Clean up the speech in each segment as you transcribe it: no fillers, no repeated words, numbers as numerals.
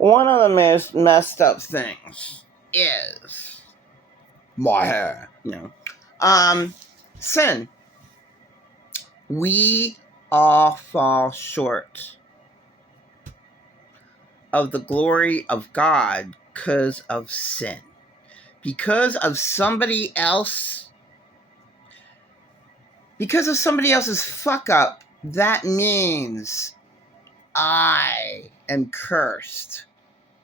One of the most messed up things is my hair. Sin. We all fall short of the glory of God because of sin. Because of somebody else, because of somebody else's fuck up, that means I am cursed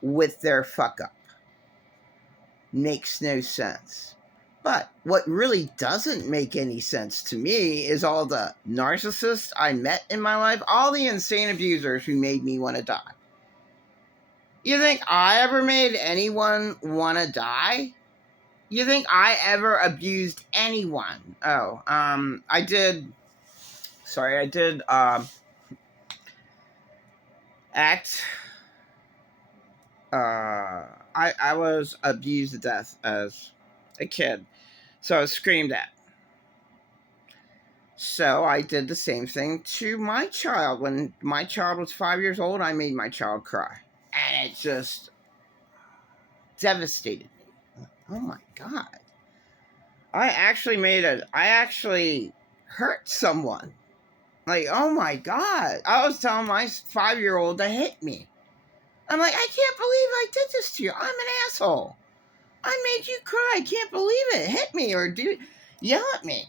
with their fuck up. Makes no sense. But what really doesn't make any sense to me is all the narcissists I met in my life, all the insane abusers who made me want to die. You think I ever made anyone want to die? You think I ever abused anyone? I did. Sorry, I did act. I was abused to death as a kid, so I was screamed at. So I did the same thing to my child. When my child was 5 years old, I made my child cry. And it just devastated me. Oh my God. I actually hurt someone. Like, oh my God. I was telling my 5-year-old to hit me. I'm like, I can't believe I did this to you. I'm an asshole. I made you cry. I can't believe it. Hit me or yell at me.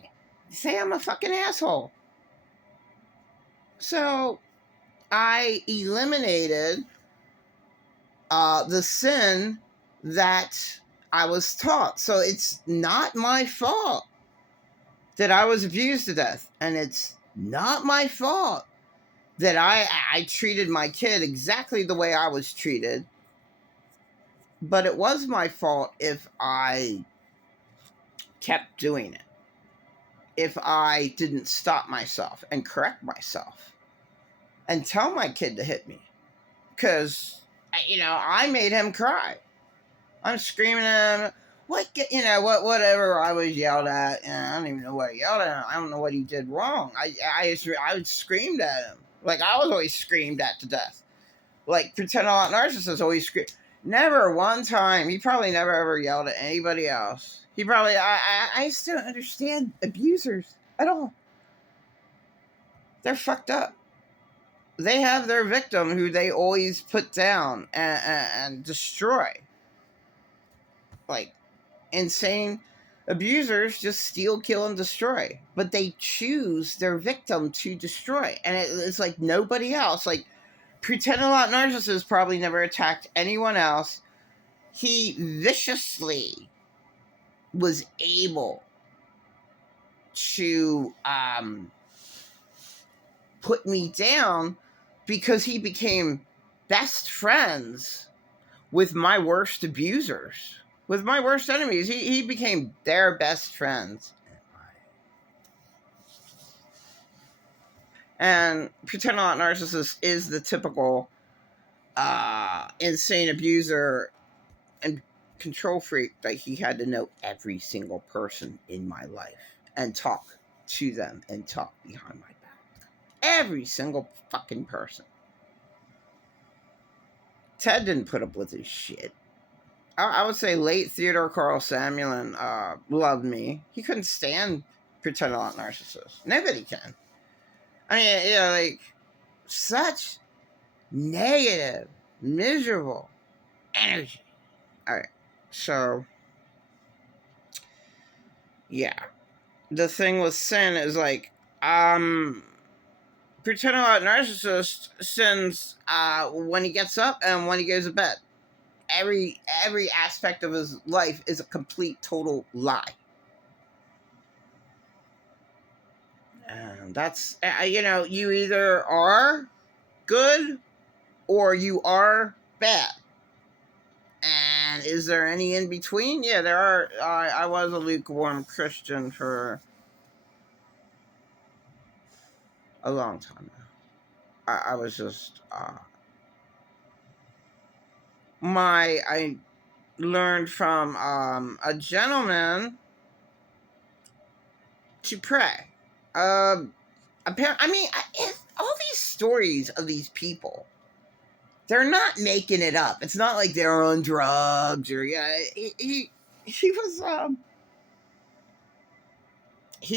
Say I'm a fucking asshole. So I eliminated the sin that I was taught. So it's not my fault that I was abused to death. And it's not my fault that I treated my kid exactly the way I was treated. But it was my fault if I kept doing it. If I didn't stop myself and correct myself and tell my kid to hit me. Because, I made him cry. I'm screaming at him. Whatever I was yelled at. I don't even know what I yelled at him. I don't know what he did wrong. I screamed at him. Like, I was always screamed at to death. Like, pretend a lot narcissists always scream. Never one time. He probably never ever yelled at anybody else. He probably, I still don't understand abusers at all. They're fucked up. They have their victim who they always put down and destroy. Like, insane abusers just steal, kill, and destroy. But they choose their victim to destroy. And it's like nobody else. Like, pretend a lot narcissist probably never attacked anyone else. He viciously was able to put me down because he became best friends with my worst abusers, with my worst enemies. He became their best friends. And pretend a lot narcissist is the typical insane abuser and control freak. Like, he had to know every single person in my life and talk to them and talk behind my back. Every single fucking person. Ted didn't put up with his shit. I would say late Theodore Carl Samuelin loved me. He couldn't stand pretend a lot narcissist. Nobody can. I mean, like, such negative, miserable energy. All right. So, yeah. The thing with sin is like, pretend a lot narcissist sins when he gets up and when he goes to bed. Every aspect of his life is a complete total lie. And that's, you either are good or you are bad. And is there any in between? Yeah, there are. I was a lukewarm Christian for a long time now. I was just, I learned from a gentleman to pray. Apparently, all these stories of these people They're not making it up. It's not like they're on drugs or yeah. He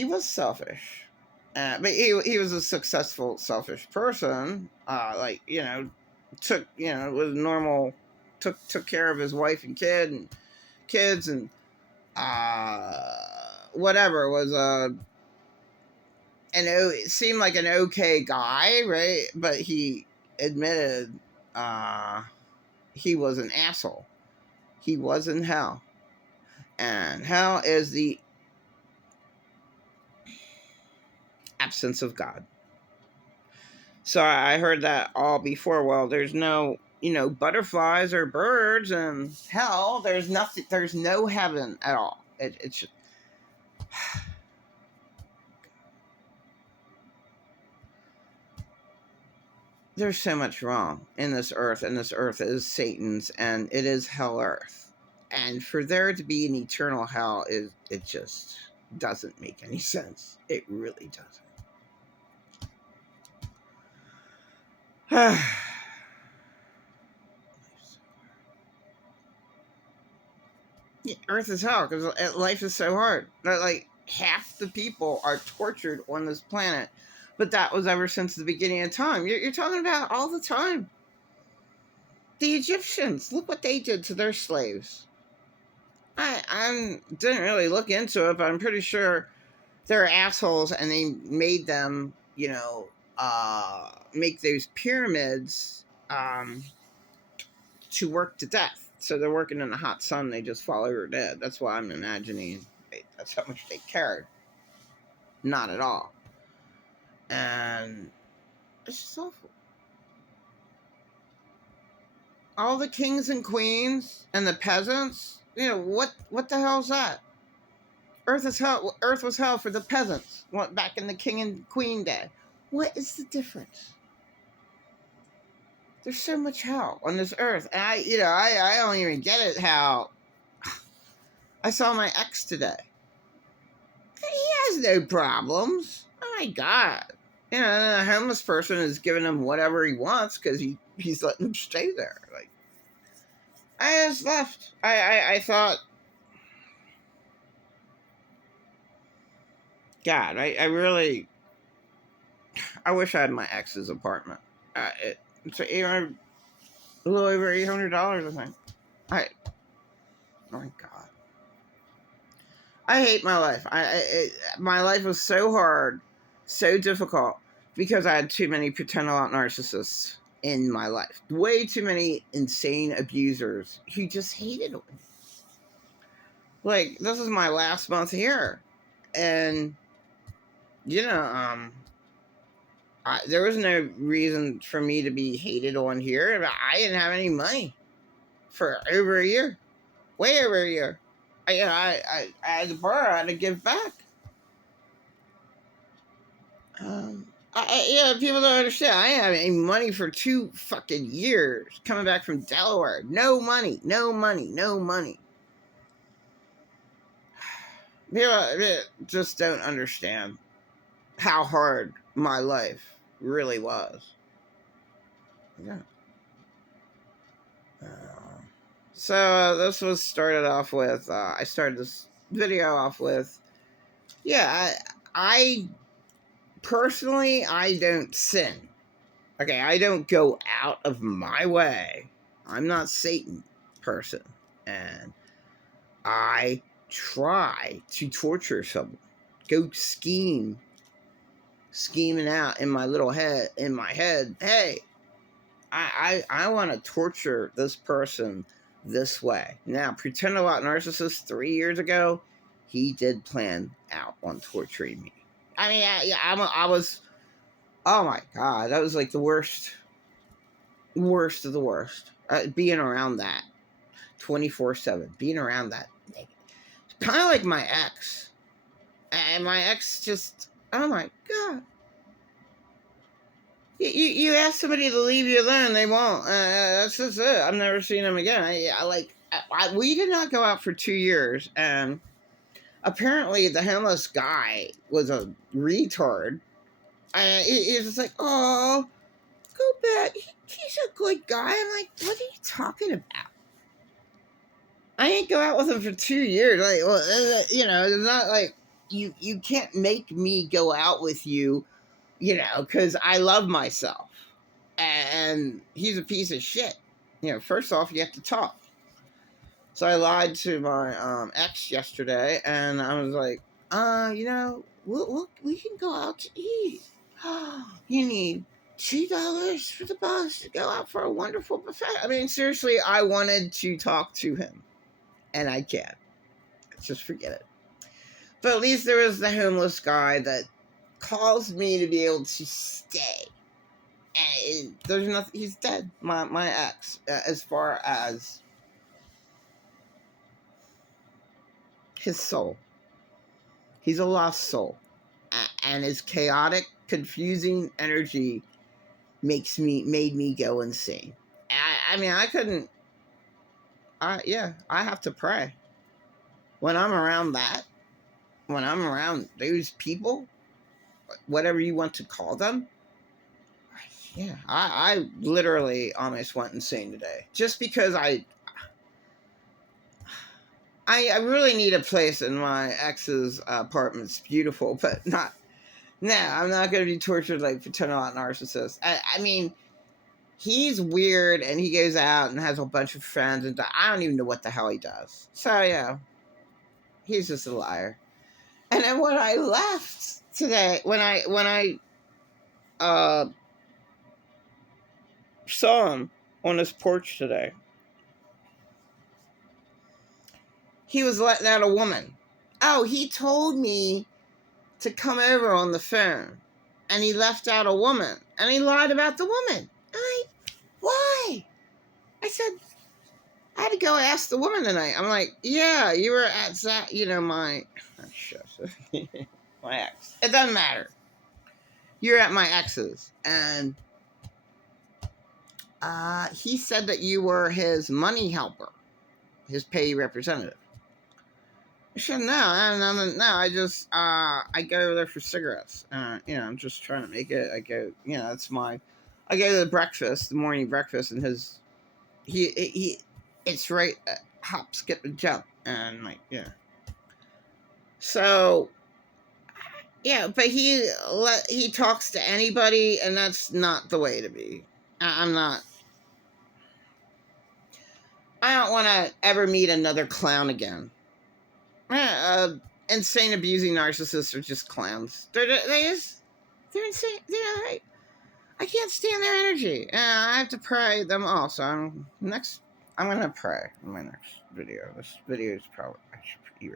was selfish, but he was a successful selfish person. Like took was normal, took care of his wife and kids and whatever was it seemed like an okay guy, right? But he admitted he was an asshole. He was in hell. And hell is the absence of God. So I heard that all before. Well, there's no, butterflies or birds and hell. There's nothing. There's no heaven at all. It's there's so much wrong in this earth, and this earth is Satan's, and it is hell earth. And for there to be an eternal hell it just doesn't make any sense. It really doesn't. Earth is hell because life is so hard. Like half the people are tortured on this planet, but that was ever since the beginning of time. You're talking about all the time. The Egyptians, look what they did to their slaves. I didn't really look into it, but I'm pretty sure they're assholes, and they made them, make those pyramids to work to death. So they're working in the hot sun. They just fall over dead. That's why I'm imagining that's how much they cared. Not at all. And it's just awful. All the kings and queens and the peasants, what the hell's that? Earth is hell. Earth was hell for the peasants. Back in the king and queen day. What is the difference? There's so much hell on this earth. And I don't even get it how I saw my ex today. He has no problems. Oh my God. A homeless person is giving him whatever he wants because he's letting him stay there. Like, I just left. I thought, God, I really, I wish I had my ex's apartment. It's a little over $800, I think. Oh my God. I hate my life. My life was so hard, so difficult, because I had too many pretend-a-lot narcissists in my life. Way too many insane abusers who just hated on me. Like, this is my last month here. And, there was no reason for me to be hated on here. I didn't have any money for over a year. Way over a year. I had to borrow. I had to give back. People don't understand. I didn't have any money for 2 fucking years coming back from Delaware. No money. People just don't understand how hard my life really was. Yeah. So this was started off with, I started this video off with, I personally, I don't sin. Okay, I don't go out of my way. I'm not Satan person. And I try to torture someone. Go scheming out in my head, hey, I want to torture this person this way. Now, pretend-a-lot narcissist 3 years ago, he did plan out on torturing me. I mean, I was, oh my God, that was like the worst of the worst. Being around that 24/7, being around that. It's kind of like my ex. And my ex just, oh my God. You ask somebody to leave you alone, they won't. That's just it. I've never seen them again. We did not go out for 2 years, and apparently the homeless guy was a retard. He was just like, oh, go back. He's a good guy. I'm like, what are you talking about? I ain't go out with him for 2 years. Like, well, it's not like you can't make me go out with you, because I love myself. And he's a piece of shit. First off, you have to talk. So I lied to my ex yesterday, and I was like, we can go out to eat. You need $2 for the bus to go out for a wonderful buffet. I mean, seriously, I wanted to talk to him, and I can't. Just forget it. But at least there was the homeless guy that caused me to be able to stay. And there's nothing. He's dead. My ex, as far as his soul, he's a lost soul, and his chaotic, confusing energy made me go insane. I mean, I couldn't. I have to pray when I'm around that. When I'm around those people, whatever you want to call them. Yeah, I literally almost went insane today. Just because I really need a place in my ex's apartment. It's beautiful, but not. No, I'm not going to be tortured like paternal narcissist. I mean, he's weird, and he goes out and has a bunch of friends, and I don't even know what the hell he does. So, yeah, he's just a liar. And then when I left today, when I saw him on his porch today, he was letting out a woman. Oh, he told me to come over on the phone, and he left out a woman, and he lied about the woman. Why? I said, I had to go ask the woman tonight. I'm like, yeah, you were at that, my my ex. It doesn't matter. You're at my ex's, and he said that you were his money helper, his pay representative. I said, no, I just, I go over there for cigarettes. I'm just trying to make it. I go, I go to the breakfast, the morning breakfast, and it's right, hop, skip, and jump. And So, yeah, but he talks to anybody, and that's not the way to be. I'm not. I don't want to ever meet another clown again. Insane, abusing narcissists are just clowns. They're insane. I can't stand their energy. I have to pray them all. So I'm going to pray in my next video. This video is probably, I should